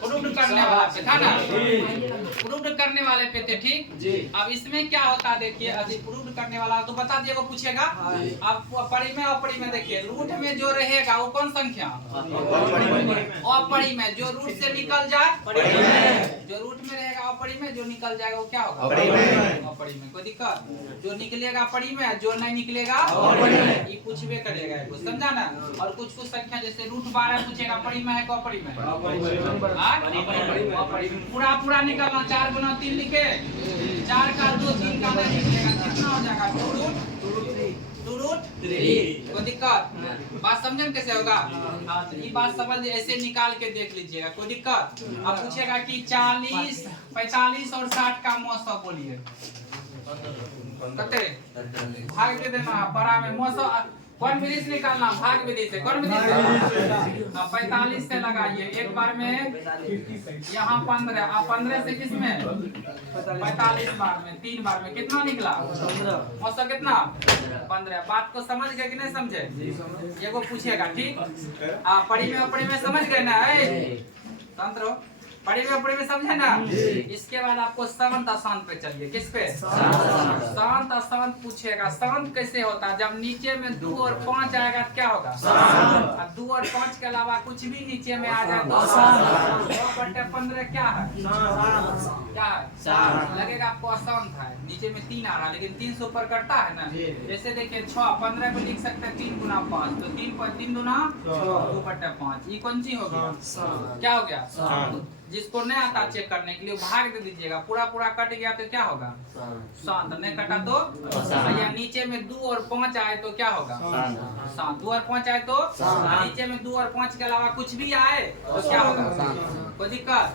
Proved करने वाला पे था ना, प्रूव्ड करने वाले पे थे, ठीक। अब इसमें क्या होता है देखिए, अभी प्रूव्ड करने वाला तो बता दिए, वो पूछेगा। अब परिमेय अपरिमेय देखिए, रूट में जो रहेगा वो कौन संख्या, अपरिमेय। जो रूट से निकल जाए, जो रूट में रहेगा अपरिमेय, जो निकल जाएगा वो क्या होगा, अपरिमेय। कोई दिक्कत, जो निकलेगा परिमेय, जो नहीं निकलेगा ये पूछबे करेगा, समझा ना। और कुछ कुछ संख्या जैसे रूट 12 पूछेगा, परिमेय है को अपरिमेय, पूरा पूरा निकालना। 4 गुना 3 लिखे, 4 का 2, 3 का नहीं निकलेगा, कितना हो जाएगा, 2 रूट 3। कोई दिक्कत, बात समझन कैसे होगा। तो ये बात समझ ऐसे निकाल के देख लीजिएगा, कोई दिक्कत। अब पूछेगा कि 40, 45 और 60 का मौसा बोलिए, कते भाग दे देना बड़ा में मौसा। कौन विधि से निकालना, भाग विधि से। कौन विधि से, 45 से लगाइए एक बार में, यहाँ 15, अब 15 से किसमें 45 बार में, 3 बार में कितना निकला, मौसा कितना 15। बात को समझ गए कि नहीं समझे, ये वो पूछेगा, ठीक। परिमेय अपरिमेय समझ गए ना, तंत्र परिमेय अपरिमेय समझे ना। इसके बाद आपको शांत अशांत पे चलिए, किस पे, शांत अशांत पूछेगा। शांत कैसे होता है, जब नीचे में 2 और 5 आएगा तो क्या होगा, 2 और 5 के अलावा कुछ भी नीचे में आ जाए तो 2/15 क्या है, क्या है, लगेगा आपको अशांत है। नीचे में 3 आ रहा है लेकिन 3 से ऊपर करता है ना। जैसे देखिए 6, 15 को लिख सकते हैं 3 गुना 5, तो 3 पर 3 गुना 2/5। ये कौन सी हो गया, क्या हो गया। जिसको नहीं आता चेक करने के लिए भाग दे दीजिएगा, पूरा पूरा कट गया तो क्या होगा, शांत। नहीं कटा तो, या नीचे में 2 और 5 आए तो क्या होगा, शांत। 2 और 5 आए तो, नीचे में 2 और 5 के अलावा कुछ भी आए तो क्या होगा, कोई दिक्कत।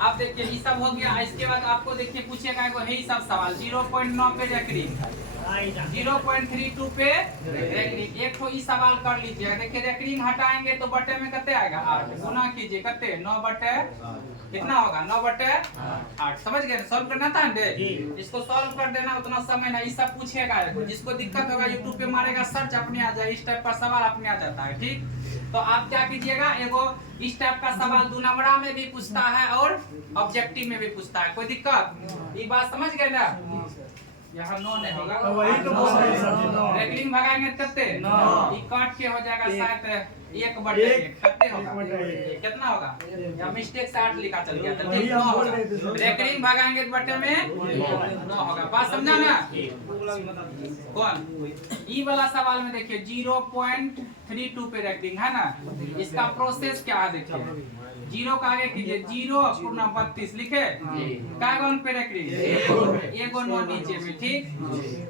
अब देखिए ये सब हो गया। इसके बाद आपको देखिए पूछेगा यही सब सवाल 0.9 पे रेकरिंग, 0.32 पे रेकरिंग। एक तो ये सवाल कर लीजिए, देखिए रेकरिंग हटाएंगे तो बटे में कितने आएगा, 8 गुना कीजिए, कितने 9 बटे कितना होगा, 9/8। समझ गए, सॉल्व करना था ना, इसको सॉल्व कर देना, उतना समय नहीं। सब पूछेगा, जिसको दिक्कत होगा यूट्यूब पे मारेगा सर्च, अपने आ जाए, इस टाइप का सवाल अपने आ जाता है, ठीक। तो आप क्या कीजिएगा, एगो इस टाइप का सवाल 2 नंबरा में भी पूछता है और ऑब्जेक्टिव में भी पूछता है, कोई दिक्कत। ये बात समझ गए ना। यहाँ 9 नहीं होगा, रेकरिंग भगाएंगे कितने, ये काट के हो जाएगा शायद 1/1 कितने होगा, कितना होगा, या मिस्टेक से 8 लिखा चल गया था, ठीक। 9 होगा, रेकरिंग भगाएंगे बटे में 9 होगा। बात समझा ना। कौन ई वाला सवाल में देखिए 0.32 पे रेकरिंग है ना। इसका प्रोसेस क्या है देखिए, 0 का आगे कीजिए, 0.32 लिखे, क्या अंक पे रेकरिंग, एगो 9 नीचे में, ठीक।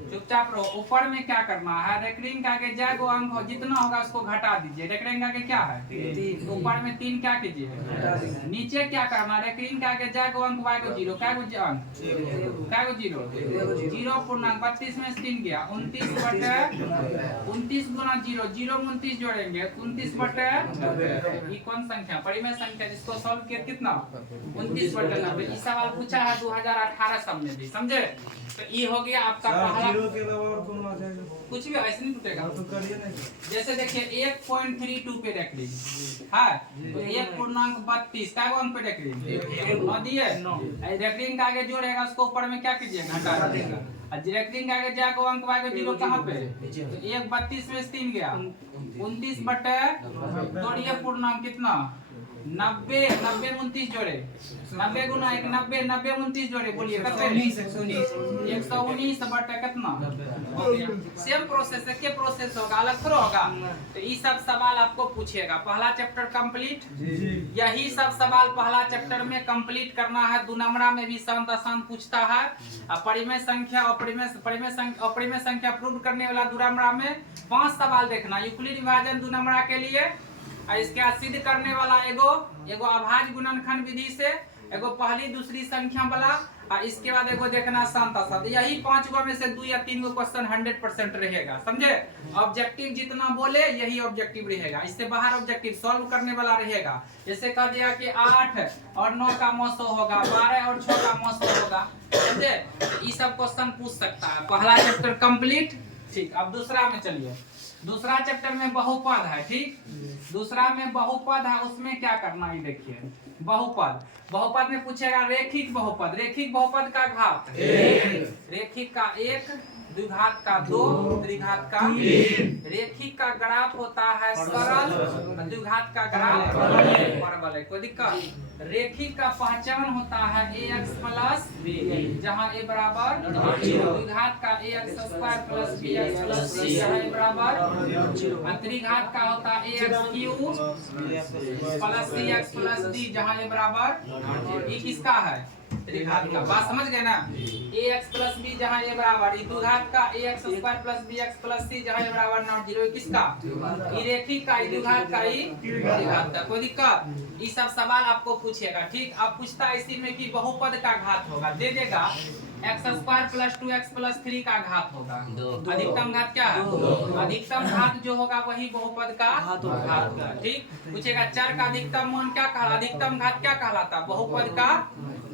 चुपचाप रहो। ऊपर में क्या करना है, रेकरिंग का आगे जाएगो अंक हो जितना होगा उसको घटा दीजिए। रेकरिंग का आगे क्या है, ऊपर में 3 क्या कीजिए, नीचे क्या करना, रेकरिंग का आगे जाएगो अंक वाएगो 0, क्या गो अंक, क्या गो 0, 0.32 में 3 गया, 29 गुना 0, 0 29 जोड़ेंगे 29/, ये कौन संख्या, परिमेय संख्या, जिसको सॉल्व किया कितना 29/90। इस सवाल पूछा है 2018 सब में भी, समझे। तो ये हो गया आपका पहला, कुछ भी ऐसे नहीं टूटेगा। जैसे देखिए 1.32 पे रेकरिंग है, तो 1.32 का अंक पे रेकरिंग दिए, रेकरिंग का आगे जो रहेगा उसको ऊपर में क्या कीजिएगा, घटा देगा। रेकरिंग आगे जाएगा अंक वाएगा 0 कहाँ पे, 1.32 में 3 गया, 29/, पूर्णांक कितना 90, 90 29 जोड़े, 90 गुना 1 90, 90 29 जोड़े, बोलिए कितने, 119 बटे कितना। सेम प्रोसेस है, के प्रोसेस होगा, अलग थोड़ा होगा। तो ये सब सवाल आपको पूछेगा। पहला चैप्टर कंप्लीट, यही सब सवाल पहला चैप्टर में कंप्लीट करना है। 2 नंबरा में भी शांत अशांत पूछता है। परिमेय संख्या, अपरिमेय संख्या प्रूव करने वाला 2 नंबरा में 5 सवाल देखना। यूक्लिड विभाजन 2 नंबरा के लिए, इसके बाद सिद्ध करने वाला एगो अभाज्य गुणनखंड विधि से, एगो पहली दूसरी संख्या वाला, और इसके बाद एगो देखना शांत अशांत। यही 5 गो में से 2 या 3 गो क्वेश्चन 100% रहेगा, समझे। ऑब्जेक्टिव जितना बोले यही ऑब्जेक्टिव रहेगा, इससे बाहर ऑब्जेक्टिव सॉल्व करने वाला रहेगा। जैसे कह दिया कि 8 और 9 का मौसो होगा, 12 और 6 का मौसो होगा, समझे। ये सब क्वेश्चन पूछ सकता है। पहला चैप्टर कंप्लीट, ठीक। अब दूसरा में चलिए। दूसरा चैप्टर में बहुपद है, ठीक। दूसरा में बहुपद है, उसमें क्या करना है देखिए। बहुपद में पूछेगा रेखिक बहुपद का घात रेखिक का 1, द्विघात का 2, त्रिघात का 3। रेखिक का ग्राफ होता है सरल, द्विघात का ग्राफ परवलय। कोई दिक्कत? रेखिक का पहचान होता है ax प्लस b, जहाँ a बराबर, द्विघात का ax square plus bx plus c, जहाँ a बराबर, त्रिघात का होता है ax cube plus cx plus d, जहाँ a बराबर, ये किसका है? त्रिघात का। बात समझ गए ना? ax प्लस b जहाँ a बराबर, द्विघात का ax square plus bx plus c, जहाँ a बराबर नॉट जीरो, किसका? ये रेखिक का, द्विघात का, त्रिघात का। कोई दिक्कत? ये सब सवाल आपको पूछेगा, ठीक। अब पूछता है इसी में कि बहुपद का घात होगा, दे देगा x square plus 2x plus 3 का घात होगा। अधिकतम घात क्या है? अधिकतम घात जो होगा वही बहुपद का घात होगा, ठीक। पूछेगा चर का अधिकतम मान क्या कहलाता? अधिकतम घात क्या कहलाता? बहुपद का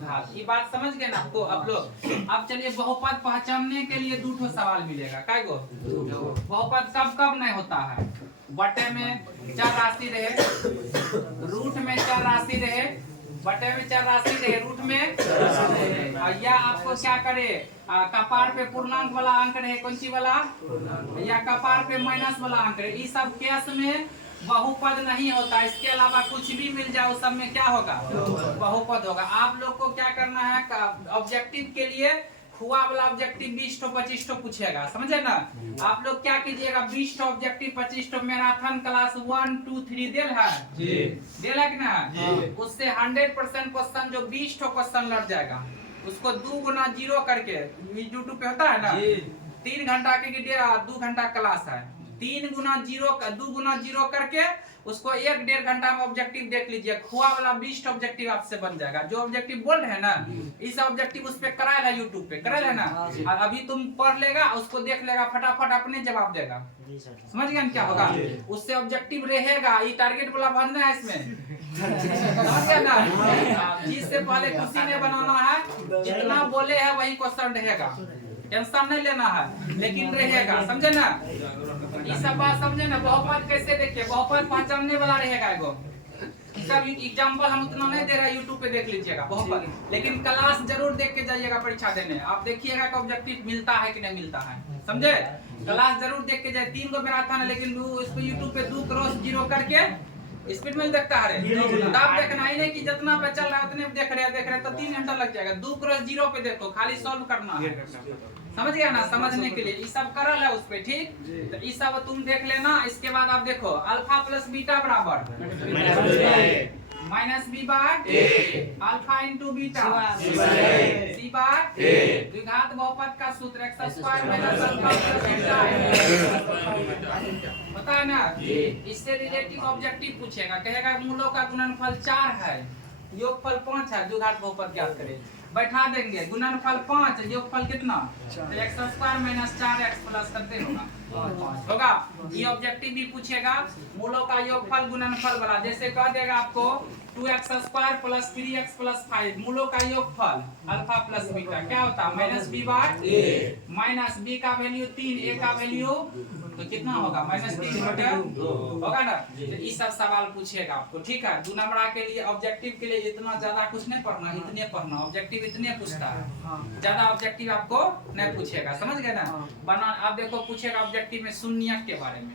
घात। ये बात समझ गए ना आपको आप लोग? अब चलिए बहुपद पहचानने के लिए 2 सवाल मिलेगा। काय गो? बहुपद कब नहीं होता है? बटे में चर राशि रहे, रूट में चर राशि रहे, बटे में चर राशि रहे, रूट में, या आपको क्या करे, कपार पे पूर्णांक वाला अंक रहे, कौन सी वाला, या कपार पे माइनस वाला अंक रहे। इस सब केस में बहुपद नहीं होता। इसके अलावा कुछ भी मिल जाए उस सब में क्या होगा? बहुपद होगा। आप लोग को क्या करना है, ऑब्जेक्टिव के लिए हुआ वाला ऑब्जेक्टिव 20 तो 25 तो पूछेगा, समझे ना? आप लोग क्या कीजिएगा, 20 तो ऑब्जेक्टिव 25 तो मैराथन क्लास 1 2 3 देल है जी, देल है कि ना? उससे 100% क्वेश्चन जो 20 तो क्वेश्चन लड़ जाएगा, उसको 2 गुना 0 करके, यूट्यूब पे होता है ना, 3 घंटा के 2 घंटा क्लास है, 3 गुना 0 2 गुना 0 करके उसको 1-1.5 घंटा में ऑब्जेक्टिव देख लीजिए। खुआ वाला 20 ऑब्जेक्टिव आपसे बन जाएगा। जो ऑब्जेक्टिव बोल रहे हैं ना, इस ऑब्जेक्टिव उस पे कराया है, यूट्यूब पे कराया है ना, अभी तुम पढ़ लेगा, उसको देख लेगा, फटाफट अपने जवाब देगा। समझ गए क्या होगा? उससे ऑब्जेक्टिव रहेगा। ये टारगेट वाला भरना है इसमें, समझ गए ना? जिससे पहले किसी ने बनाना है, जितना बोले है वही क्वेश्चन रहेगा, टेंशन नहीं लेना है, लेकिन रहेगा, समझे ना? ये सब बात समझे ना? बहुपद कैसे देखिए, बहुपद पहचानने वाला रहेगा एगो। सब एग्जांपल हम उतना नहीं दे रहा है, यूट्यूब पे देख लीजिएगा बहुपद, लेकिन क्लास जरूर देख के जाइएगा परीक्षा देने। आप देखिएगा कि ऑब्जेक्टिव मिलता है कि नहीं मिलता है, समझे? क्लास जरूर देख के जाए। 3 गो मैराथन है, लेकिन इसको यूट्यूब पे 2 क्रॉस 0 करके स्पीड में देखता है। आप देखना ही नहीं कि जितना पे चल रहा है उतने देख रहे तो 3 घंटा लग जाएगा। 2 क्रॉस 0 पे देखो, खाली सॉल्व करना है, समझ गया ना? समझने के लिए ये सब करल है उस पे, ठीक। तो ये सब तुम देख लेना। इसके बाद आप देखो अल्फा प्लस बीटा बराबर minus B bar alpha into beta C bar द्विघात बहुपद का सूत्र x square minus alpha plus beta पता है ना? इससे रिलेटिव ऑब्जेक्टिव पूछेगा, कहेगा मूलों का गुणनफल 4 है, योगफल 5 है, द्विघात बहुपद ज्ञात करें। बैठा देंगे, गुणनफल 5, योगफल कितना? x square minus 4x plus करते होगा। ये ऑब्जेक्टिव भी पूछेगा, मूलों का योगफल गुणनफल वाला। जैसे कह देगा आपको 2x square plus 3x plus 5, मूलों का योगफल अल्फा प्लस बीटा क्या होता है? Minus B bar minus B का वैल्यू 3, a का वैल्यू तो कितना होगा? माइनस 3 होगा ना? तो ये सब सवाल पूछेगा आपको, ठीक है। 2 नंबर के लिए ऑब्जेक्टिव के लिए इतना ज्यादा कुछ नहीं पढ़ना, इतने पढ़ना। ऑब्जेक्टिव इतने पूछता है, ज्यादा ऑब्जेक्टिव आपको नहीं पूछेगा, समझ गए ना? बना आप देखो पूछेगा ऑब्जेक्टिव में शून्यक के बारे में,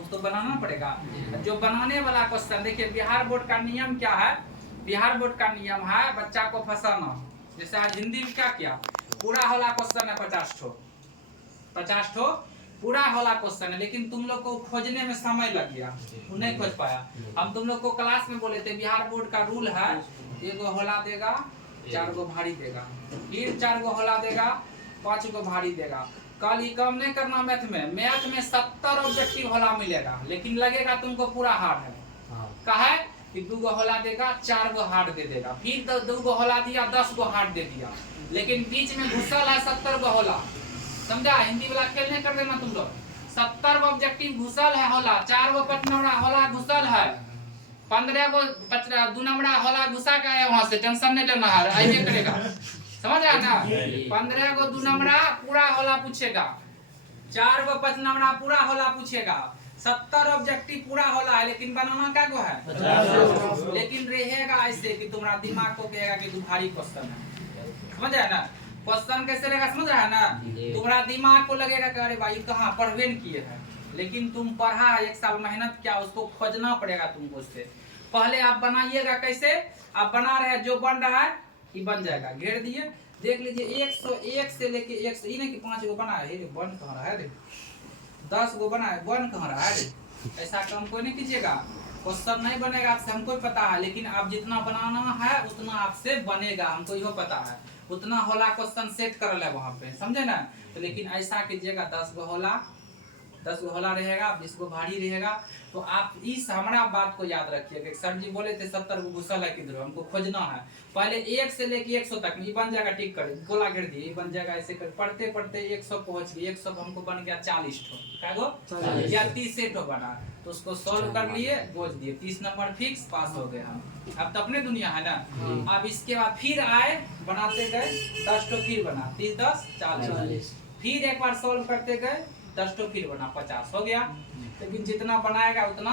उसको बनाना पड़ेगा। जो बनाने वाला क्वेश्चन देखिए, बिहार बोर्ड का नियम क्या है? बिहार बोर्ड का नियम है बच्चा को फंसाना। जैसे आज हिंदी में क्या किया, पूरा होला क्वेश्चन है 50 ठो पूरा होला क्वेश्चन है, लेकिन तुम लोग को खोजने में समय लग गया, नहीं खोज पाया। हम तुम लोग को क्लास में बोले थे बिहार बोर्ड का रूल है, 1 गो होला देगा, 4 गो भारी देगा, फिर 4 गो होला देगा, 5 गो भारी देगा। कल ही कम नहीं करना मैथ में 70 ऑब्जेक्टिव होला मिलेगा, लेकिन लगेगा तुमको पूरा हार्ड है। कहे कि 2 गो होला देगा, 4 गो हार्ड दे देगा, फिर 2 गो होला दिया, 10 गो हार्ड दे दिया, लेकिन बीच में घुसल है 70 गो होला। समझा? हिंदी वाला खेल नहीं कर देना तुम लोग। 70 गो ऑब्जेक्टिव घुसल है होला, 4 गो पटनवड़ा होला घुसल है, 15 गो 2 नंबरा होला घुसा का है, वहां से टेंशन नहीं लेना है, आइए करेगा, समझ आया ना? 15 गो 2 नंबरा पूरा होला पूछेगा, 4 गो 5 नंबरा पूरा होला पूछेगा, 70 ऑब्जेक्टिव पूरा होला है, लेकिन बनाना क्या गो है 50। लेकिन रहेगा ऐसे कि तुम्हारा दिमाग को कहेगा कि तू भारी क्वेश्चन है, समझ आया ना। क्वेश्चन कैसे रहेगा समझ रहा है ना, तुम्हारा दिमाग को लगेगा कि अरे भाई कहाँ पढ़वे न किए है, लेकिन तुम पढ़ा 1 साल मेहनत किया, उसको खोजना पड़ेगा तुमको। उससे पहले आप बनाइएगा कैसे, आप बना रहे हैं जो बन रहा है कि बन जाएगा, घेर दिए, देख लीजिए 101 से लेके 100 नहीं कि 5 गो बना है, बन कहाँ रहा है, 10 गो बना है, बन कहाँ रहा है। ऐसा काम कोई नहीं कीजिएगा, क्वेश्चन नहीं बनेगा आपसे, हमको पता है, लेकिन आप जितना बनाना है उतना आपसे बनेगा, हमको यह पता है। उतना होला क्वेश्चन सेट कर ले वहाँ पे, समझे ना। तो लेकिन ऐसा कीजिएगा 10 गो होला, 10 गो होला रहेगा, 20 गो भारी रहेगा। तो आप इस हमारा बात को याद रखिएगा, सर जी बोले थे 70 गो घुसल है किधर, हमको खोजना है। पहले 1 से लेके 100 तक ये बन जाएगा, टिक कर गोला घेर दिए, बन जाएगा ऐसे कर, पढ़ते पढ़ते 100 पहुंच गए, 100 हमको बन गया 40 ठो, क्या गो या 30 ठो बना, तो उसको सॉल्व कर लिए, गोज दिए, 30 नंबर फिक्स, पास हो गए हम। अब तो अपने दुनिया है ना। अब इसके बाद फिर आए, बनाते गए, 10 ठो फिर बना, 30 10 40, फिर एक बार सॉल्व करते गए, 10 ठो फिर बना, 50 हो गया। लेकिन जितना बनाएगा उतना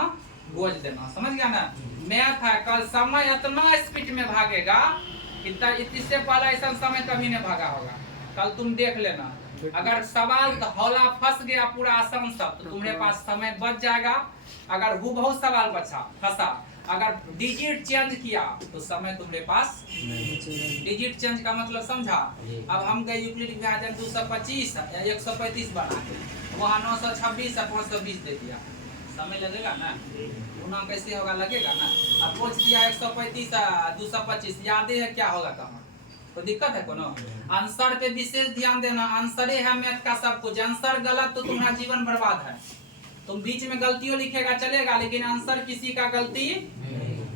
गोज देना, समझ गया ना। मैथ है, कल समय इतना स्पीड में भागेगा, इससे पहले ऐसा समय कभी नहीं भागा होगा, कल तुम देख लेना। अगर सवाल तो हौला फंस गया पूरा आसान सब, तो तुम्हारे पास समय बच जाएगा। अगर वो बहुत सवाल बचा फंसा, अगर डिजिट चेंज किया तो समय तुम्हारे पास, डिजिट चेंज का मतलब समझा। अब हम गए यूक्लिड विभाजन 225 या 135 बना के, वहाँ 926 या 520 दे दिया, समय लगेगा ना, गुना कैसे होगा, लगेगा ना। अब पूछ दिया 135 225, याद है क्या होगा, कहाँ तो दिक्कत है कोनो। आंसर पे विशेष ध्यान देना, आंसर है मैथ का सब कुछ। आंसर गलत तो तुम्हारा जीवन बर्बाद है। तुम बीच में गलतियों लिखेगा चलेगा, लेकिन आंसर किसी का गलती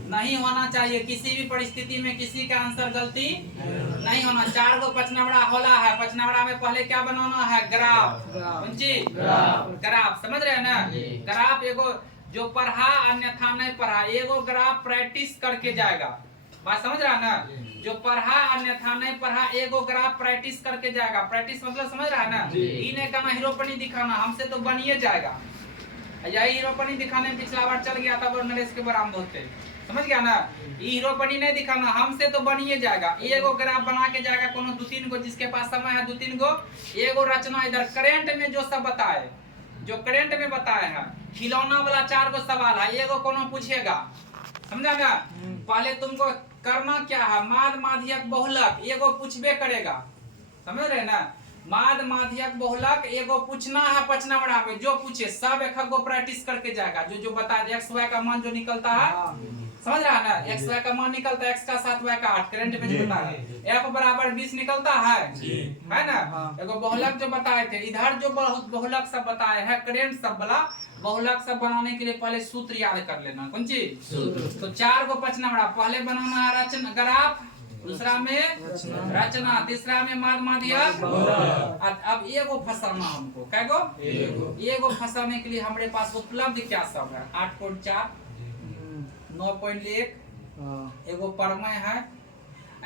नहीं होना चाहिए, किसी भी परिस्थिति में किसी का आंसर गलती नहीं होना। 4 गो 5 नंबरा होला है, 5 नंबरा में पहले क्या बनाना है, ग्राफ, ग्राफ समझ रहे हैं ना। ग्राफ एगो जो पढ़ा अन्यथा नहीं पढ़ा, एगो ग्राफ प्रैक्टिस करके जाएगा, बात समझ रहा है ना। जो पढ़ा अन्यथा नहीं पढ़ा, एगो ग्राफ प्रैक्टिस करके जाएगा। प्रैक्टिस मतलब समझ रहा है ना, इन्हें कहना हीरोपनी दिखाना, हमसे तो बनिए जाएगा। यही हीरोपनी दिखाने पिछला बार चल गया था, वो नरेश के बरामद होते, समझ गया ना। ये हीरोपनी नहीं दिखाना, हमसे तो बनिए जाएगा। एगो ग्राफ बना के जाएगा, कोनो 2-3 गो जिसके पास समय है 2-3 गो, एगो रचना इधर करेंट में जो सब बताए, जो करेंट में बताए हैं, खिलौना वाला 4 गो सवाल है, एगो कोनो पूछेगा, समझा ना। पहले तुमको करना क्या है, माद माध्यक बहुलक एगो पूछबे करेगा, समझ रहे ना। माद माध्यक बहुलक एगो पूछना है 5 नंबरा में, जो पूछे सब एक गो प्रैक्टिस करके जाएगा। जो जो बता दे, एक्स वाई का मान जो निकलता है, समझ रहा है ना, एक्स वाई का मान निकलता है, एक्स का 7 वाई का 8, करंट में जो बताया एफ बराबर 20 निकलता है ना। एगो बहुलक जो बताए थे, इधर जो बहुलक सब बताए हैं, करंट सब वाला बहुलक सब बनाने के लिए पहले सूत्र याद कर लेना, कौन चीज। तो 4 गो 5 नंबरा, पहले बनाना है रचना ग्राफ, दूसरा में रचना, तीसरा में माद माध्यक। अब एगो फंसाना हमको, क्या गो एगो फंसाने के लिए हमारे पास उपलब्ध क्या सब है, 8.4 9.1, एगो परमय है,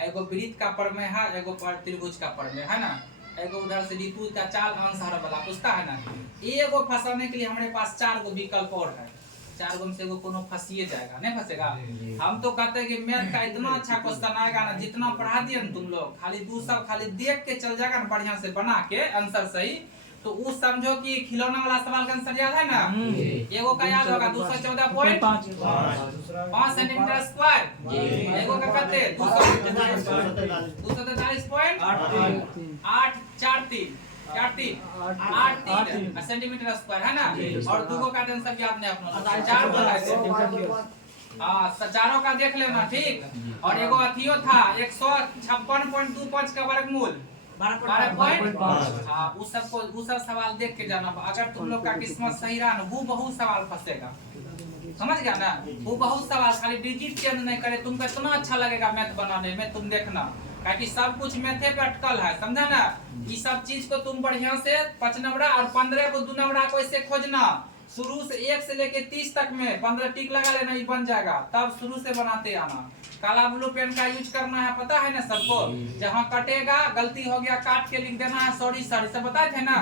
एगो वृत्त का परमय है, एगो त्रिभुज का परमय है ना, एगो उधर से ऋतु का चाल आंसर वाला पूछता है ना। एगो फंसाने के लिए हमारे पास 4 गो विकल्प और है, 4 गो में से एगो कोनो फंसिए जाएगा, नहीं फंसेगा। हम तो कहते हैं कि मैथ का इतना अच्छा क्वेश्चन आएगा ना, जितना पढ़ा दिए ना तुम लोग, खाली 2 सब खाली देख के चल जाएगा ना, बढ़िया से बना के आंसर सही, तो उस समझो कि खिलौना वाला सवाल का आंसर याद है ना। एगो का याद होगा 214.5 सेंटीमीटर स्क्वायर, एगो का कहते 243.843 सेंटीमीटर स्क्वायर है ना। और दूगो का आंसर याद नहीं अपना, 4 गो चारों का देख लेना, ठीक। और एगो अथियो था 156.25 का वर्गमूल 12.5, उस सब सवाल देख के जाना। अगर तुम लोग का किस्मत सही रहा ना, वो बहुत सवाल फंसेगा, समझ गया ना। वो बहुत सवाल खाली डिजिट चेंज नहीं करे, तुमको इतना अच्छा लगेगा मैथ बनाने में, तुम देखना, क्योंकि सब कुछ मैथे पे अटकल है, समझा ना। ये सब चीज को तुम बढ़िया से 5 नंबरा और 15 को 2 नंबरा को ऐसे खोजना, शुरू से 1 से लेके 30 तक में 15 टिक लगा लेना, ये बन जाएगा। तब शुरू से बनाते आना। काला ब्लू पेन का यूज करना है, पता है ना सबको। जहाँ कटेगा गलती हो गया काट के लिख देना है, सॉरी सर, सब बताए थे ना।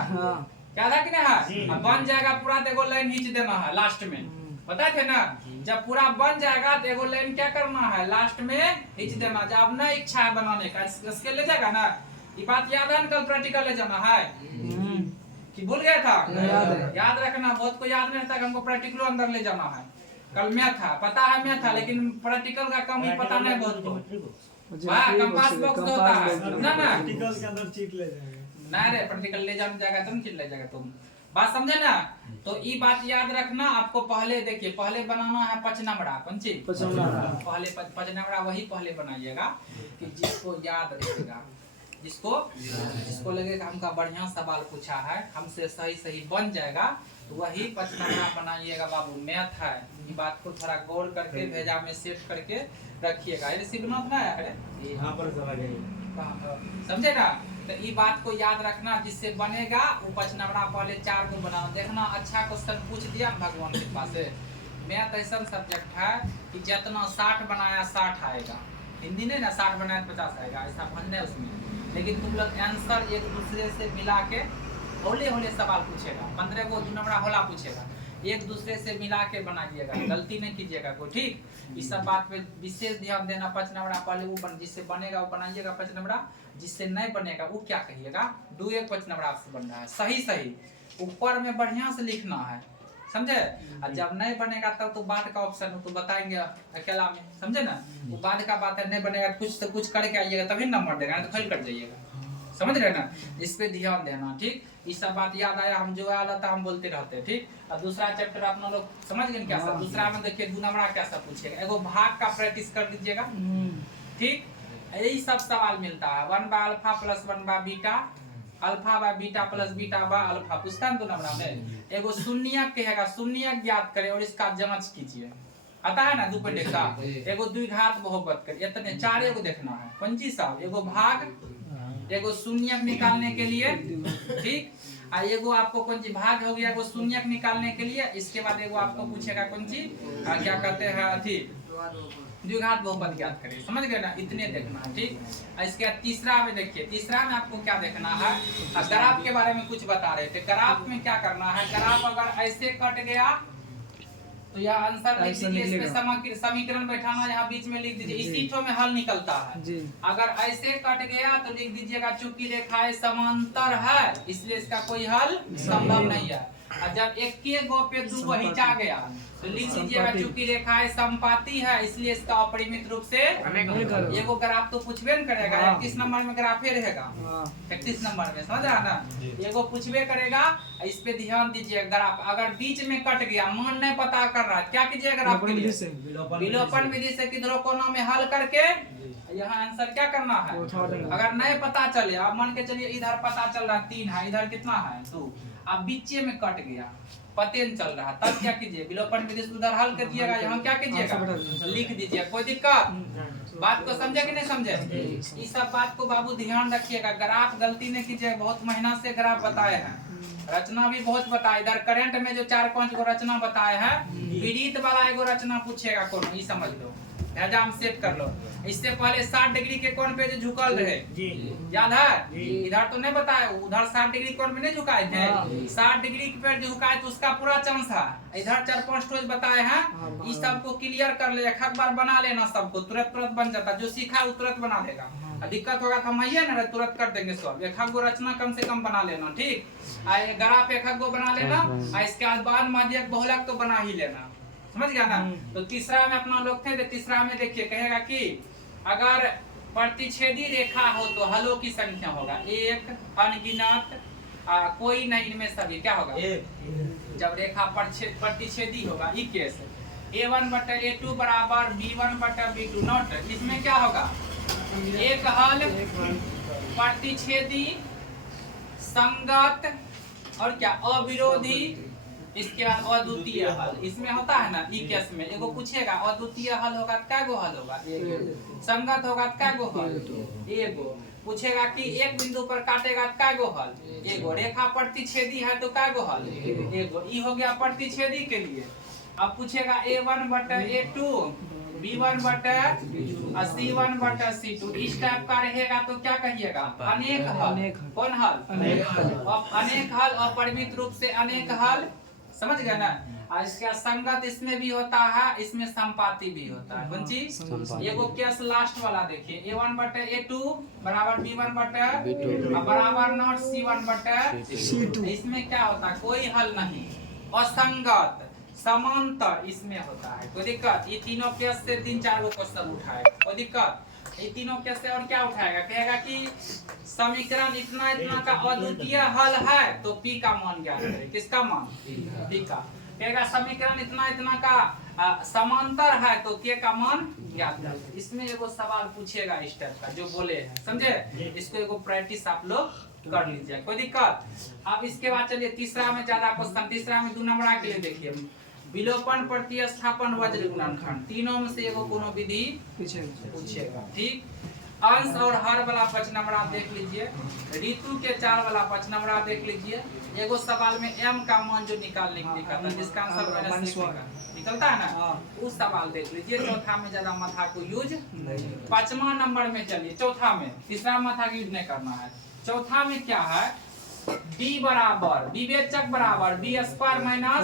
क्या था कि ना है? अब बन जाएगा पूरा तो एगो लाइन खींच देना है लास्ट में, बताए थे ना? जब पूरा बन जाएगा तो एगो लाइन क्या करना है लास्ट में खींच देना। जब ना इच्छा है बनाने का इसके ले जाएगा ना, ये बात याद है? कल प्रैक्टिकल ले जाना है कि भूल गया था? याद रखना, बहुत को याद नहीं रहता, हमको प्रैक्टिकल अंदर ले जाना है। कल मैथ था, पता है मैथ था, लेकिन प्रैक्टिकल का कम ही पता नहीं बहुत को। कंपास बॉक्स तो होता है ना, प्रैक्टिकल के अंदर चीट ले जाएंगे ना रे, प्रैक्टिकल ले जाने जाएगा तुम, चीट ले जाएगा तुम, बात समझे ना? तो ये बात याद रखना। आपको पहले देखिए, पहले बनाना है पचनमड़ा, कौन चीज? पहले पचनमड़ा वही पहले बनाइएगा कि जिसको याद रहेगा, जिसको लगेगा हमका बढ़िया सवाल पूछा है, हमसे सही सही बन जाएगा, तो वही पचनमड़ा बनाइएगा बाबू। मैथ है, ये बात को थोड़ा गौर करके भेजा में सेट करके रखिएगा। ये सिग्नल ना है यहाँ पर चला समझे ना? तो ये बात को याद रखना, जिससे बनेगा वो पचनमड़ा पहले 4 को बनाओ। देखना अच्छा क्वेश्चन पूछ दिया भगवान के पास से। मैथ ऐसा सब्जेक्ट है कि जितना 60 बनाया 60 आएगा, हिंदी नहीं ना 60 बनाया 50 आएगा, ऐसा बनना है उसमें। लेकिन तुम लोग आंसर एक दूसरे से मिला के होले होले सवाल पूछेगा, 15 को 2 नंबर होला पूछेगा, एक दूसरे से मिला के बनाइएगा, गलती नहीं कीजिएगा को, ठीक? इस सब बात पे विशेष ध्यान देना। पचनमड़ा पहले वो जिससे बनेगा वो बनाइएगा पचनमड़ा, जिससे नहीं बनेगा वो क्या कहिएगा, दो एक पचनमड़ा आपसे बन रहा है, सही सही ऊपर में बढ़िया से लिखना है, समझे? और जब नहीं बनेगा तब तो बाद का ऑप्शन तो बताएंगे अकेला में, समझे ना? वो बाद का बात है, नहीं बनेगा कुछ तो कुछ करके आइएगा तभी नंबर देगा, तो फेल कर जाइएगा, समझ रहे ना? इस पे ध्यान देना, ठीक? ये सब बात याद आया, हम जो याद आता हम बोलते रहते हैं, ठीक? और दूसरा चैप्टर अपना लोग समझ गए क्या सब? दूसरा में देखिए 2 नंबर क्या सब पूछेगा, एगो भाग का प्रैक्टिस कर लीजिएगा, ठीक? यही सब सवाल मिलता है, 1 by alpha plus 1 by beta, alpha by beta plus beta by alpha, पूछता है 2 नंबर में। एगो शून्यक कहेगा, शून्यक ज्ञात करें और इसका जांच कीजिए, आता है ना? 2 का एगो द्विघात बहुपद कर, इतने 4 एगो देखना है, पंजी साहब। एगो भाग, एगो शून्यक निकालने के लिए, ठीक? और एगो आपको कौन सी भाग हो गया, एगो शून्यक निकालने के लिए। इसके बाद एगो आपको पूछेगा कौन सी क्या कहते हैं अथी द्विघात बहुपद ज्ञात करें, समझ गए ना? इतने देखना है, ठीक? इसके बाद तीसरा में देखिए, तीसरा में आपको क्या देखना है, ग्राफ के बारे में कुछ बता रहे थे। ग्राफ में क्या करना है, ग्राफ अगर ऐसे कट गया तो यह आंसर लिख दीजिए, इसमें समीकरण बैठाना, यहाँ बीच में लिख दीजिए, इसी ठो में हल निकलता है। अगर ऐसे कट गया तो लिख दीजिएगा चूंकि रेखाएं समांतर है इसलिए इसका कोई हल संभव नहीं है। और जब एक के गो पे 2 बहिचा गया तो लिख दीजिएगा चूंकि रेखाएं समपाती है इसलिए इसका अपरिमित रूप से एगो ग्राफ तो पूछबे न करेगा, 31 नंबर में ग्राफे रहेगा, 31 नंबर में, समझ रहा ना? एगो पूछबे करेगा, इस पे ध्यान दीजिए। ग्राफ अगर बीच में कट गया, मान नहीं पता कर रहा, क्या कीजिएगा ग्राफ के लिए? विलोपन विधि से किधरों कोनों में हल करके यहाँ आंसर क्या करना है। अगर नहीं पता चले, अब मान के चलिए इधर पता चल रहा 3 है, इधर कितना है 2, अब बीचे में कट गया, पते न चल रहा, तब क्या कीजिए, विलोपन विधि से उधर हल कर दिएगा, यहाँ क्या कीजिएगा लिख दीजिए, कोई दिक्कत? बात को समझे कि नहीं समझे? इस सब बात को बाबू ध्यान रखिएगा। ग्राफ गलती नहीं कीजिए, बहुत मेहनत से ग्राफ बताए हैं, रचना भी बहुत बताए। इधर करंट में जो 4-5 गो रचना बताए हैं, विरीत वाला एगो रचना पूछेगा कौन, ये समझ लो, एग्जाम सेट कर लो। इससे पहले 60 डिग्री के कोण पे जो झुकल रहे, याद है? इधर तो नहीं बताया, उधर 60 डिग्री कोण में नहीं झुकाए थे, 60 डिग्री पे जो झुकाए तो उसका पूरा चांस है। इधर 4-5 टोज बताए हैं, इस सबको क्लियर कर ले, एक बार बना लेना, सबको तुरंत बन जाता, जो सीखा वो तुरंत बना लेगा। दिक्कत होगा तो हम आइए ना, तुरंत कर देंगे सब। 1 गो रचना कम से कम बना लेना, ठीक? ग्राफ 1 गो बना लेना, इसके बाद माध्यक बहुलक तो बना ही लेना, समझ गया ना? तो तीसरा में अपना लोग थे, तीसरा में देखिए कहेगा कि अगर प्रतिच्छेदी रेखा हो तो हलों की संख्या होगा 1 अनगिनत, कोई नहीं इनमें सभी क्या होगा, जब रेखा प्रतिच्छेदी होगा, ई केस A1/A2 बराबर B1/B2 नॉट, इसमें क्या होगा, एक हल प्रतिच्छेदी संगत और क्या अविरोधी, इसके बाद अद्वितीय हल, इसमें होता है ना, ई केस में एगो पूछेगा अद्वितीय हल होगा तो क्या गो हल होगा, संगत होगा तो क्या गो हल, एगो पूछेगा कि एक बिंदु पर काटेगा तो क्या गो हल, एगो रेखा प्रतिच्छेदी है तो क्या गो हल, एगो, ई हो गया प्रतिच्छेदी के लिए। अब पूछेगा A1/A2 B1 बटे C1 बटे C2 इस टाइप का रहेगा तो क्या कहिएगा? अनेक हल। कौन हल? अनेक हल, अपरिमित रूप से अनेक हल, समझ गए ना? और इसका संगत इसमें भी होता है, इसमें संपाती भी होता है। कौन चीज? ये वो केस लास्ट वाला देखिए, A1 बटे A2 बराबर B1 बटे बराबर नॉट C1 बटे C2। इसमें क्या होता है? कोई हल नहीं, असंगत समांतर इसमें होता है। कोई दिक्कत? ये तीनों केस से 3-4 गो क्वेश्चन उठाए, कोई दिक्कत? ये तीनों केस से और क्या उठाएगा? कहेगा कि समीकरण इतना इतना का अद्वितीय हल है तो P का मान ज्ञात करें। किसका मान? P का। कहेगा समीकरण इतना इतना का समांतर है तो K का मान ज्ञात करें। इसमें एगो सवाल पूछेगा इस टाइप का जो बोले हैं, समझे? इसको एगो प्रैक्टिस आप लोग कर लीजिए, कोई दिक्कत? अब इसके बाद चलिए तीसरा में ज्यादा क्वेश्चन, तीसरा में 2 नंबर के लिए देखिए, विलोपन, प्रतिस्थापन, वज्र गुणनखंड, तीनों में से एगो कोनो विधि पूछेगा, ठीक? अंश और हर वाला 5 नंबर आप देख लीजिए, ऋतु के 4 वाला 5 नंबर आप देख लीजिए। एगो सवाल में m का मान जो निकालने के लिए कहता है, जिसका आंसर माइनस निकलता है ना, उस सवाल देख लीजिए। चौथा में ज्यादा माथा को यूज नहीं। 5वां नंबर में चलिए, चौथा में, तीसरा माथा यूज नहीं करना है। चौथा में क्या है? D बराबर विवेचक बराबर b स्क्वायर माइनस,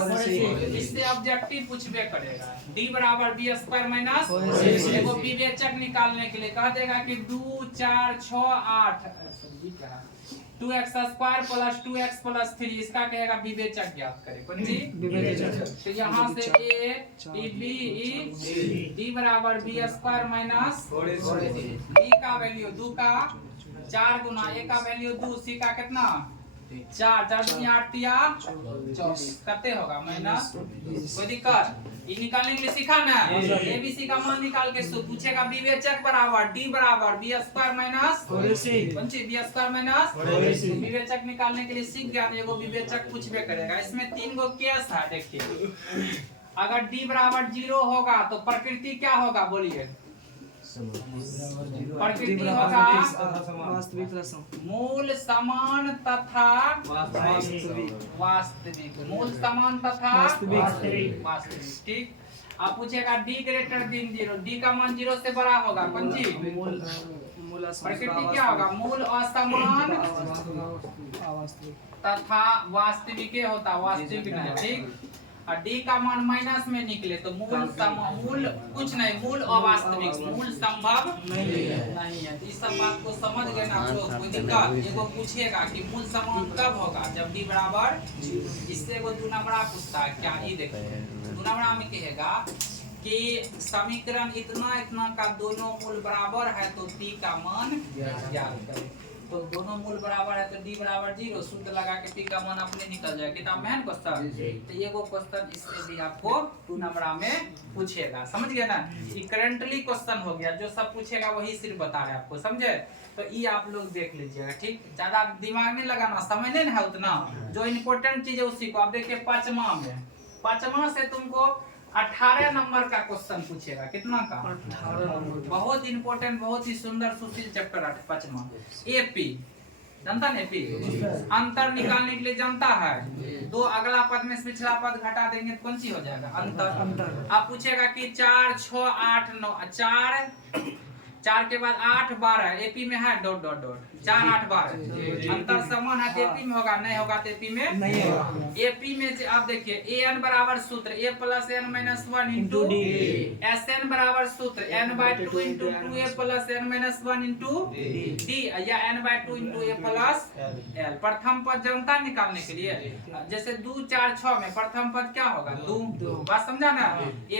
इससे ऑब्जेक्टिव पूछबे करेगा। D बराबर b स्क्वायर माइनस, एगो विवेचक निकालने के लिए कह देगा कि 2 4 6 8 2x square plus 2x plus 3, इसका कहेगा विवेचक ज्ञात करें। कौन जी? विवेचक। तो यहाँ से a e b e d बराबर b स्क्वायर माइनस, d का वैल्यू 2 का 4 गुना a का वैल्यू 2, c का कितना 4 4 दूनी 8 तिया 24, करते होगा माइनस। कोई दिक्कत? ये निकालने के लिए सीखा ना, एबीसी का मान निकाल के पूछेगा विवेचक बराबर d बराबर b स्क्वायर माइनस, कौन सी b स्क्वायर माइनस, विवेचक निकालने के लिए सीख गया। एगो विवेचक पूछबे करेगा। इसमें 3 गो केस है, देखिए। अगर d बराबर 0 होगा तो प्रकृति क्या होगा? बोलिए। प्रकृति होगा वास्तविक, मूल समान तथा वास्तविक, मूल समान तथा वास्तविक, ठीक। आप पूछेगा d ग्रेटर देन 0, d का मान 0 से बड़ा होगा, कौन सी? प्रकृति क्या होगा? मूल असमान तथा वास्तविक होता, वास्तविक नहीं, ठीक। और d का मान माइनस में निकले तो मूल कुछ नहीं, मूल अवास्तविक, मूल संभव नहीं है। इस सब बात को समझ गए ना आप लोग? कोई दिक्कत? एगो पूछेगा कि मूल समान कब होगा? जब d बराबर, इससे वो 2 नंबर पूछता है क्या? ये देखिए 2 नंबर में कहेगा कि समीकरण इतना इतना का दोनों मूल बराबर है तो p का मान ज्ञात करें। तो दोनों मूल बराबर है तो d बराबर 0, सूत्र लगा के p का मान अपने निकल जाएगा। कितना मेन क्वेश्चन। तो ये वो क्वेश्चन इससे भी आपको 2 नंबर में पूछेगा, समझ गए ना? ये करंटली क्वेश्चन हो गया, जो सब पूछेगा वही सिर्फ बता रहे आपको, समझे? तो ये आप लोग देख लीजिएगा, ठीक। ज्यादा दिमाग नहीं लगाना, समय नहीं है उतना, जो इम्पोर्टेंट चीज है उसी को। आप देखिए 5वां में, 5वां से तुमको 18 नंबर का क्वेश्चन पूछेगा। कितना का? 18 नंबर। बहुत इंपॉर्टेंट, बहुत ही सुंदर सुशील चैप्टर 5वां। एपी जानता है? एपी अंतर निकालने के लिए जानता है, 2 अगला पद में पिछला पद घटा देंगे तो कौन सी हो जाएगा? अंतर। आप पूछेगा कि 4 6 8 9, 4 के बाद 8 12, एपी में है डॉट डॉट डॉट, 4 8 12, अंतर समान है तो एपी में होगा, नहीं होगा तो एपी में नहीं होगा। एपी में से आप देखिए an बराबर सूत्र a plus n minus 1 into sn बराबर सूत्र n/2 into 2a plus n minus 1 into d, या n/2 into a plus l। प्रथम पद जनता निकालने के लिए जैसे 2 4 6 में प्रथम पद क्या होगा? 2। बात समझा ना?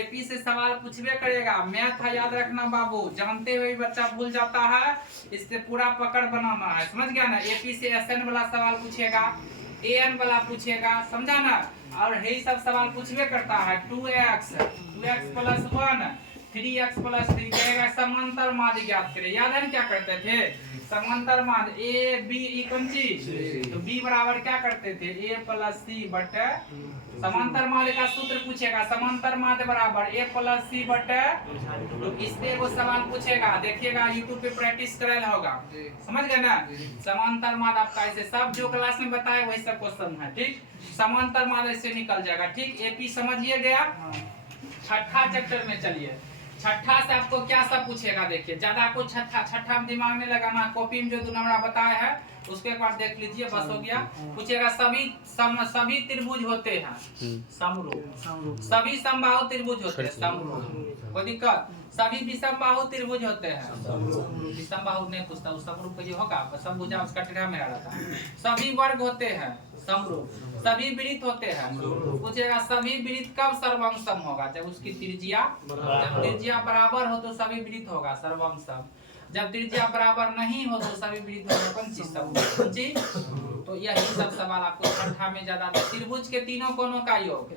एपी से सवाल पूछबे करेगा। मैथ है, याद रखना बाबू, जानते हुए बच्चा भूल जाता है, इससे पूरा पकड़ बनाना है, समझ गया ना? एपी से एसएन वाला सवाल पूछेगा, एएन वाला पूछेगा, समझा ना? और यही सब सवाल पूछबे करता है। 2x प्लस 1 3x प्लस 3 कहेगा समांतर माध्य ज्ञात करें। याद है क्या करते थे? समांतर माध्य ए बी ई कौन चीज? तो b बराबर क्या करते थे? a प्लस सी बटे, समांतर माध्य का सूत्र पूछेगा, समांतर माध्य बराबर a प्लस सी बटे, तो इससे वो सवाल पूछेगा, देखिएगा यूट्यूब पे प्रैक्टिस कराया होगा, समझ गए ना? समांतर माध्य आपका ऐसे सब जो क्लास में बताया वही सब क्वेश्चन है, ठीक। समांतर माध्य से निकल जाएगा, ठीक। एपी समझिए गया। छठा चैप्टर में चलिए, छठा से आपको क्या सब पूछेगा देखिए, ज्यादा कुछ छठा में दिमाग में लगाना, कॉपी में जो 2 नंबर बताया है उसको एक बार देख लीजिए, बस हो गया। पूछेगा सभी त्रिभुज होते हैं समरूप, सभी समबाहु त्रिभुज होते हैं समरूप, कोई दिक्कत? सभी विषमबाहु त्रिभुज होते हैं, विषमबाहु नहीं पूछता, उस समरूप ये होगा, सब भुजा उसका टेढ़ा मेढ़ा रहता है। सभी वर्ग होते हैं समरूप, सभी वृत्त होते हैं। पूछेगा सभी वृत्त कब सर्वम सम होगा? जब उसकी त्रिज्या, जब त्रिज्या बराबर हो तो सभी वृत्त होगा सर्वम सम, जब त्रिज्या बराबर नहीं हो तो सभी वृत्त होगा कौन चीज सम जी। तो यही सब सवाल आपको छठा में ज्यादा। त्रिभुज के तीनों कोनों का योग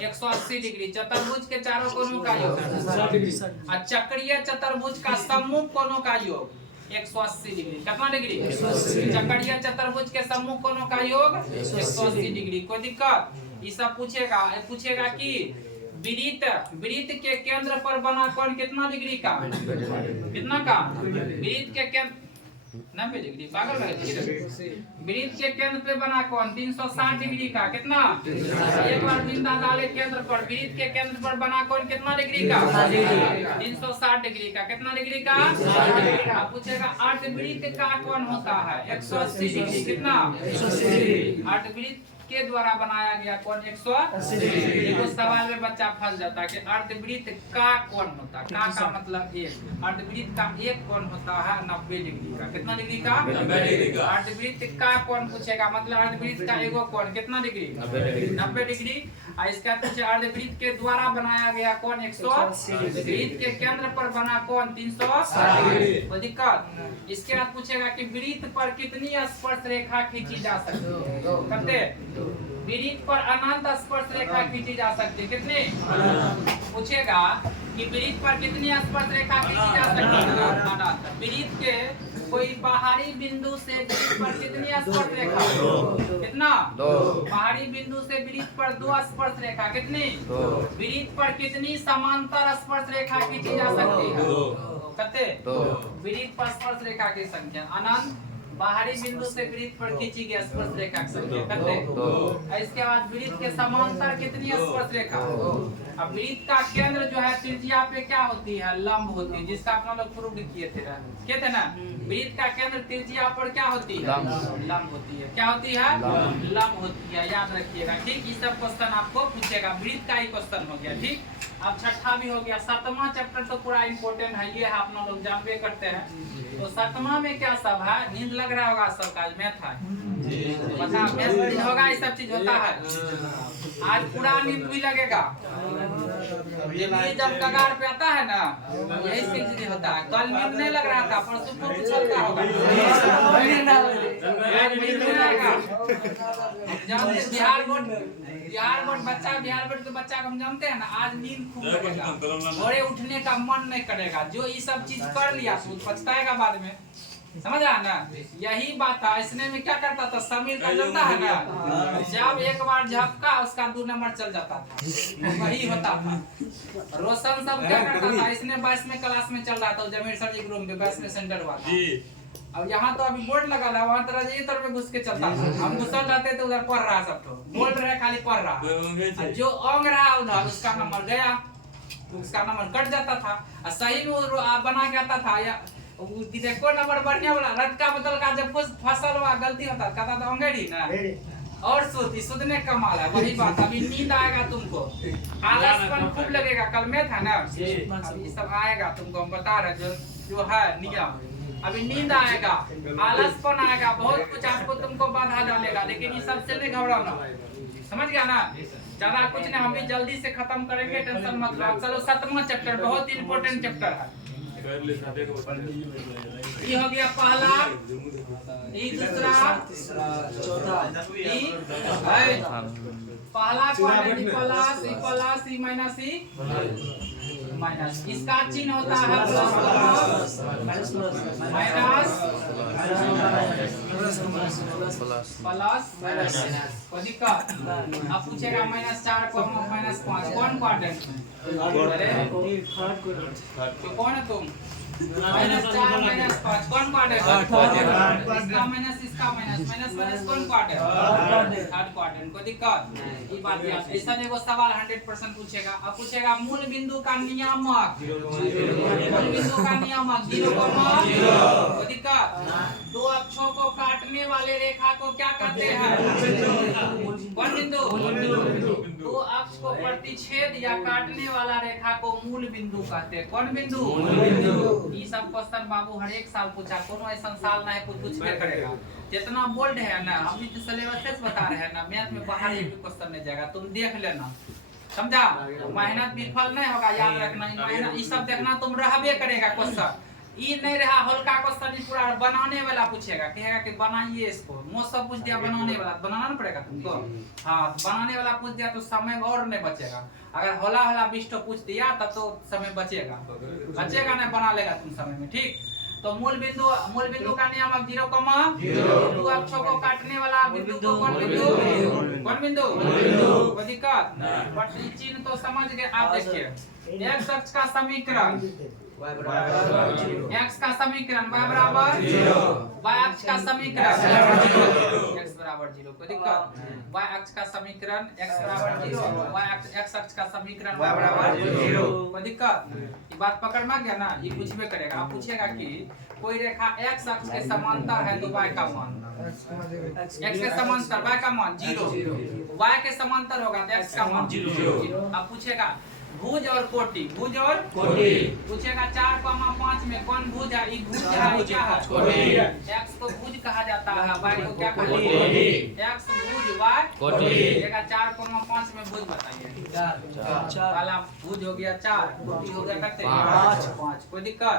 180 डिग्री, चतुर्भुज के चारों कोनों का योग, और चक्रीय चतुर्भुज का सम्मुख कोनों का योग 180 डिग्री। कितना डिग्री? चक्रीय चतुर्भुज के सम्मुख कोनों का योग 180 डिग्री। कोई दिक्कत? ये सब पूछेगा कि वृत्त के केंद्र पर बना कोण कितना डिग्री का? कितना का? वृत्त के केंद्र 90 डिग्री, पागल है। वृत्त के केंद्र पे बना कोण 360 डिग्री का। कितना? एक बार बिंदा डाले केंद्र पर, वृत्त के केंद्र पर बना कोण कितना डिग्री का? 360 डिग्री का। कितना डिग्री का? अब पूछेगा अर्धवृत्त का कोण होता है 180 डिग्री। कितना? अर्धवृत्त के द्वारा बनाया गया कोण 180 डिग्री। तो सवाल में बच्चा फंस जाता है कि अर्धवृत्त का कोण होता है, का मतलब एक, अर्धवृत्त का एक कोण होता है 90 डिग्री का। कितना डिग्री का? 90 डिग्री का। अर्धवृत्त का कोण पूछेगा, मतलब अर्धवृत्त का एगो कोण कितना डिग्री? 90 डिग्री। और इसका पूछे अर्धवृत्त के द्वारा बनाया गया कोण 180 डिग्री, वृत्त के केंद्र पर बना कोण 360 डिग्री। कोई दिक्कत? इसके बाद पूछेगा कि वृत्त पर कितनी स्पर्श रेखा खींची जा सकती है? करते वृत्त पर अनंत स्पर्श रेखा खींची जा सकती है। कितनी? पूछेगा कि वृत्त पर कितनी स्पर्श रेखा खींची जा सकती है? अनंत। वृत्त के कोई बाहरी बिंदु से वृत्त पर कितनी स्पर्श रेखा? कितना? 2। बाहरी बिंदु से वृत्त पर 2 स्पर्श रेखा। कितनी? 2। वृत्त पर कितनी समांतर स्पर्श रेखा खींची जा सकती है? 2। वृत्त पर स्पर्श रेखा की संख्या अनंत, बाहरी बिंदु से वृत्त पर खींची गई स्पर्श रेखा की संख्या कितने? इसके बाद वृत्त के समांतर कितनी स्पर्श रेखा? अब वृत्त का केंद्र जो है त्रिज्या पे क्या होती है? लंब होती है, जिसका अपना लोग प्रूव किए थे ना। वृत्त का केंद्र त्रिज्या पर क्या होती है? लंब होती है। क्या होती है? लंब होती है, याद रखिएगा। ठीक, ये सब क्वेश्चन आपको पूछेगा, वृत्त का ही क्वेश्चन हो गया। ठीक, अब छठा भी हो गया। 7वां चैप्टर तो पूरा इम्पोर्टेंट है, ये आप लोग जानते करते हैं। तो 7वां में क्या सब है? नींद लग रहा होगा सबका, मैथ है, बता मैथ होगा, ये सब चीज होता है। आज पूरा नींद भी लगेगा, ये जब कगार पे आता है ना, यही चीज होता है। कल नींद नहीं लग रहा था, परसों को भी चलता होगा। बिहार बोर्ड के बच्चा को हम जानते हैं ना, आज नींद खूब लगेगा, भोरे उठने का मन नहीं करेगा। जो ये सब चीज कर लिया तो पछताएगा बाद में, समझ रहा है ना। यही बात था। इसने में क्या करता था, समीर का जानता है ना, जब एक बार झपका उसका 2 नंबर चल जाता था, वही होता था। रोशन सब क्या करता था, इसने 22वें क्लास में चल रहा था, जमीर सर जी रूम पे 22वें सेंटर हुआ था। अब यहाँ तो अभी बोर्ड लगा था, वहाँ तरह ये तरफ घुस के चलता था। हम घुसल रहते तो उधर पढ़ रहा, सब तो बोल रहे खाली पढ़ रहा। जो ओंग रहा उधर उसका नंबर गया, उसका नंबर कट जाता था। और सही में वो बना के आता था, या देखो नंबर बढ़िया वाला रटका बदल का जब फसल हुआ गलती होता कहता था ओंगेड़ी ना, और सुधने कमाल है। वही बात, अभी नींद आएगा तुमको, आलसपन खूब लगेगा। कल में था ना, अभी ये सब आएगा तुमको, हम बता रहे जो है नियम। अभी नींद आएगा, आलसपन आएगा, बहुत कुछ आपको तुमको बाधा डालेगा, लेकिन ये सबसे नहीं घबराना, समझ गया ना। ज्यादा कुछ नहीं, हम भी जल्दी से खत्म करेंगे, टेंशन मत लो। चलो 7वां चैप्टर बहुत इंपॉर्टेंट चैप्टर है। ये हो गया पहला, ये दूसरा, चौथा, पहला plus E minus E minus, इसका चिन्ह होता है प्लस माइनस प्लस। अब पूछेगा -4 को -5 कौन क्वाड्रेंट में? कौन है तुम? -4 -5 कौन क्वाड्रेंट? इसका माइनस इसका माइनस माइनस माइनस कौन क्वाड्रेंट? Third quadrant. कोई दिक्कत? ये बात याद। ऐसा एगो सवाल 100% पूछेगा। अब पूछेगा मूल बिंदु का नियामक। मूल बिंदु का नियामक 0, कोई दिक्कत? दो अक्षों को काटने वाले रेखा को क्या कहते हैं? कौन बिंदु? दो अक्ष को प्रतिच्छेद या काटने वाला रेखा को मूल बिंदु कहते हैं। कौन बिंदु? ये सब क्वेश्चन बाबू हर एक साल पूछा, कोनो ऐसा साल ना है कुछ पूछबे करेगा। जितना बोल्ड है ना, हम भी सिलेबस से बता रहे हैं ना, मैथ में बाहर एक भी क्वेश्चन नहीं जाएगा, तुम देख लेना, समझा? मेहनत विफल नहीं होगा, याद रखना। मेहनत ये सब देखना तुम रहबे करेगा क्वेश्चन। ये नहीं रहा हल्का क्वेश्चन, ये पूरा बनाने वाला पूछेगा, कहेगा कि बनाइए इसको। मोस्ट सब पूछ दिया बनाने वाला, बनाना ना पड़ेगा तुमको। हाँ, बनाने वाला पूछ दिया तो समय और नहीं बचेगा। अगर होला होला 20 पूछ दिया तब तो समय बचेगा नहीं, बना लेगा तुम समय में। ठीक, तो मूल बिंदु का नियामक 0, दो अक्षों को काटने वाला बिंदु को कौन बिंदु? कोई दिक्कत? बट ये चिन्ह तो समझ गए आप। देखिए x अक्ष का समीकरण, x का समीकरण y बराबर 0, y अक्ष का समीकरण x बराबर 0। कोई दिक्कत? y अक्ष का समीकरण x बराबर 0, x अक्ष का समीकरण y बराबर 0। कोई दिक्कत? ये बात पकड़ में गया ना? ये पूछबे करेगा। आप पूछेगा कि कोई रेखा x अक्ष के समांतर है तो y का मान, x के समांतर y का मान 0, y के समांतर होगा तो x का मान 0। अब पूछेगा भुज और कोटि, भुज और कोटि पूछेगा 4,5 में कौन भुज है? ये भुज है, क्या है? x को भुज कहा जाता है, y को क्या कहते हैं? x भुज y कोटि। देखा 4,5 में भुज बताइए। वाला भुज हो गया 4, कोटि हो गया कितने? 5। कोई दिक्कत?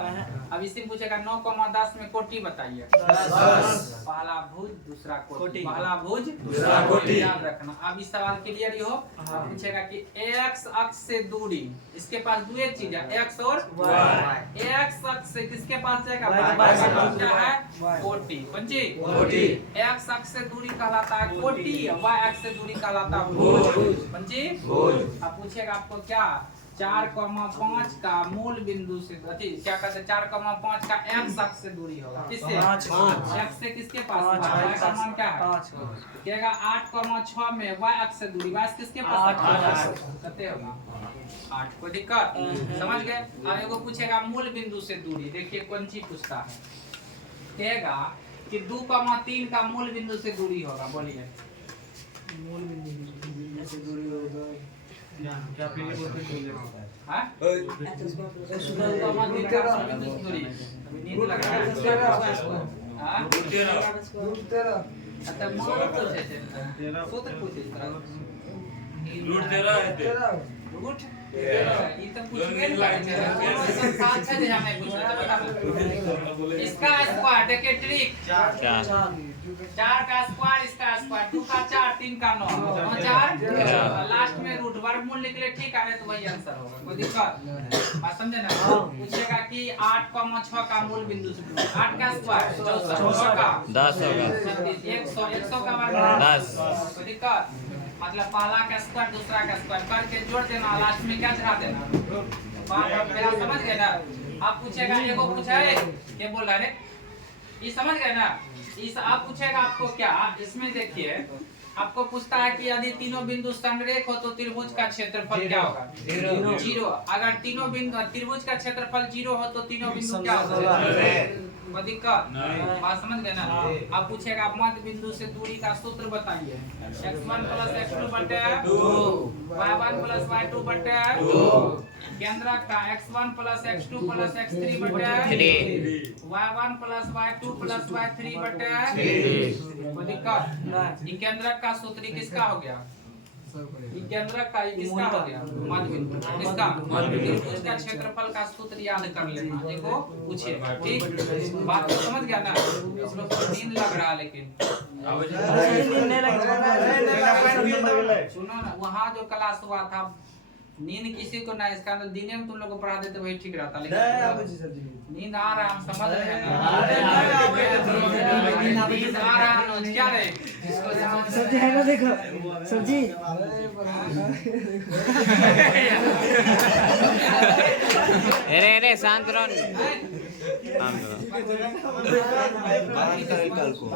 अब इसी पूछेगा 9,10 में कोटि बताइए। पहला भुज दूसरा कोटि, पहला भुज दूसरा कोटि, याद रखना। अब इस सवाल क्लियर हो। पूछेगा कि x अक्ष से दूरी, इसके पास दो एक चीज है x और y। x अक्ष से किसके पास जाएगा? y क्या है? कोटि। पंची कोटि। x अक्ष से दूरी कहलाता है कोटि, y अक्ष से दूरी कहलाता है भुज। पंची भुज। अब पूछेगा आपको क्या 4,5 का मूल बिंदु से क्या कहते हैं? 4,5 का x अक्ष से दूरी होगा किससे? x से किसके पास? y का मान क्या है? कहेगा 8,6 में y अक्ष से दूरी, y किसके पास? कितने होगा? 8। कोई दिक्कत? समझ गए? अब एगो पूछेगा मूल बिंदु से दूरी। देखिए कौन चीज पूछता है। कहेगा कि 2,3 का मूल बिंदु से दूरी होगा। बोलिए मूल बिंदु से दूरी होगा क्या? पीली बोतल खोल लेना है। हां, 2,3 का मूल बिंदु से दूरी। नींद लग रहा है। हां, रूट 13 अच्छा मान पूछे थे, सूत्र पूछे थे। रूट 13 है ते रूट ये तो पूछ गए ना, साथ से हमें पूछा था। बता इसका स्क्वायर देखिए ट्रिक 4 का स्क्वायर, इसका स्क्वायर 2 का 4, 3 का 9, 4 लास्ट में रूट वर्गमूल निकले। ठीक है तो वही आंसर होगा। कोई दिक्कत? बात समझे ना? पूछेगा कि 8,6 का मूल बिंदु से दूरी, 8 का स्क्वायर 64 का 10 होगा, 100 का वर्ग 10। कोई दिक्कत? मतलब पहला का स्क्वायर दूसरा का स्क्वायर करके जोड़ देना, लास्ट में क्या चढ़ा देना। बात आप मेरा समझ गए ना? आप पूछेगा एगो पूछा है क्या बोल रहा है, ये समझ गए ना? इस आप पूछेगा आपको क्या, इसमें देखिए आपको पूछता है कि यदि तीनों बिंदु समरेख हो तो त्रिभुज का क्षेत्रफल क्या होगा? 0। अगर तीनों बिंदु त्रिभुज का क्षेत्रफल 0 हो तो तीनों बिंदु क्या होगा? कोई दिक्कत? बात समझ गए ना? आप पूछेगा मध्य बिंदु से दूरी का सूत्र बताइए। x1 + x2 बटे 2, y1 + y2 बटे 2, केंद्रक का x1 + x2 + x3 बटे 3, y1 + y2 + y3 बटे 3। कोई दिक्कत? ये केंद्रक का सूत्र किसका हो गया? ये केंद्रक का ये किसका हो गया? मध्य बिंदु। किसका? त्रिभुज का क्षेत्रफल का सूत्र याद कर लेना। देखो पूछे, ठीक? बात तो समझ गया ना? इस लोग को नींद लग रहा लेकिन सुनो ना, वहाँ जो क्लास हुआ था नींद किसी को ना, इसका अंदर दिने में तुम लोग को पढ़ा देते वही ठीक रहता, लेकिन नींद आ रहा हम समझ रहे हैं नींद आ रहा है क्या रे सब्जी है ना, देखो सब्जी अरे शांत रहो। काम करो बात करें कल को